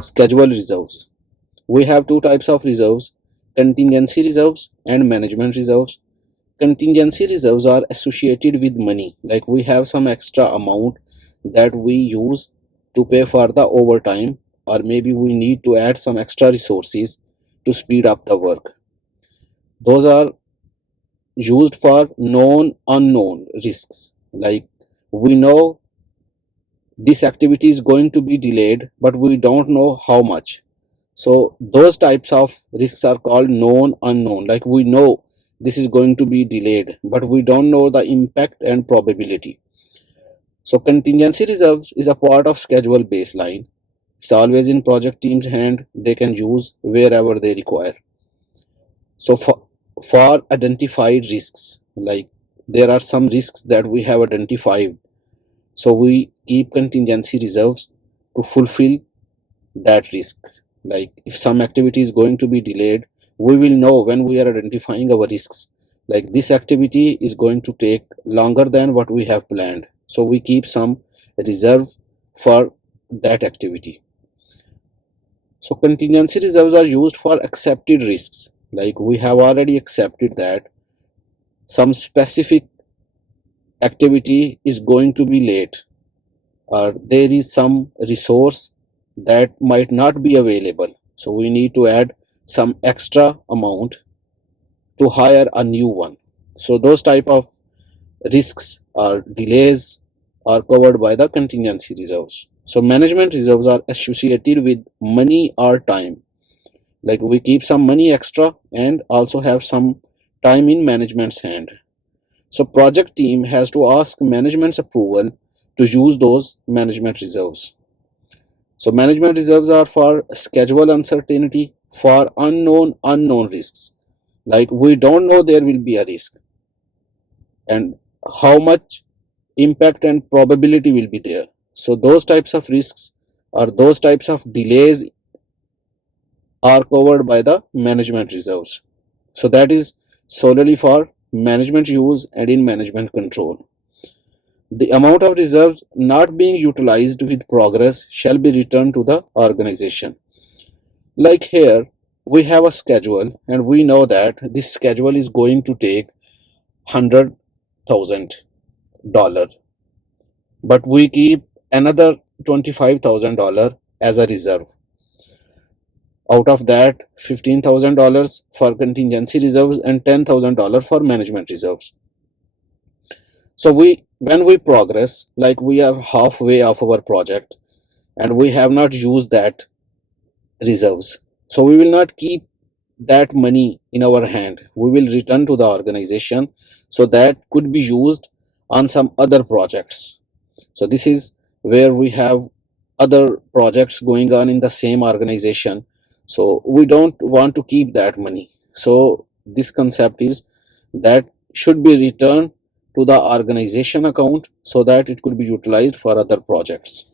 Schedule reserves. We have two types of reserves: contingency reserves and management reserves. Contingency reserves are associated with money, like we have some extra amount that we use to pay for the overtime, or maybe we need to add some extra resources to speed up the work. Those are used for known unknown risks, like we know this activity is going to be delayed, but we don't know how much. So those types of risks are called known unknown, like we know this is going to be delayed, but we don't know the impact and probability. So contingency reserves is a part of schedule baseline. It's always in project team's hand. They can use wherever they require. So for identified risks, like there are some risks that we have identified, so we keep contingency reserves to fulfill that risk. Like if some activity is going to be delayed, we will know when we are identifying our risks, like this activity is going to take longer than what we have planned, so we keep some reserve for that activity. So contingency reserves are used for accepted risks, like we have already accepted that some specific activity is going to be late, or there is some resource that might not be available, so we need to add some extra amount to hire a new one. So those type of risks or delays are covered by the contingency reserves. So management reserves are associated with money or time, like we keep some money extra and also have some time in management's hand. So project team has to ask management's approval to use those management reserves. So management reserves are for schedule uncertainty, for unknown risks, like we don't know there will be a risk and how much impact and probability will be there. So those types of risks or those types of delays are covered by the management reserves. So that is solely for management use and in management control. The amount of reserves not being utilized with progress shall be returned to the organization. Like here, we have a schedule and we know that this schedule is going to take $100,000, but we keep another $25,000 as a reserve. Out of that, $15,000 for contingency reserves and $10,000 for management reserves. So when we progress, like we are halfway of our project and we have not used that reserves, so we will not keep that money in our hand. We will return to the organization, so that could be used on some other projects. So this is where we have other projects going on in the same organization, so we don't want to keep that money. So this concept is that should be returned to the organization account so that it could be utilized for other projects.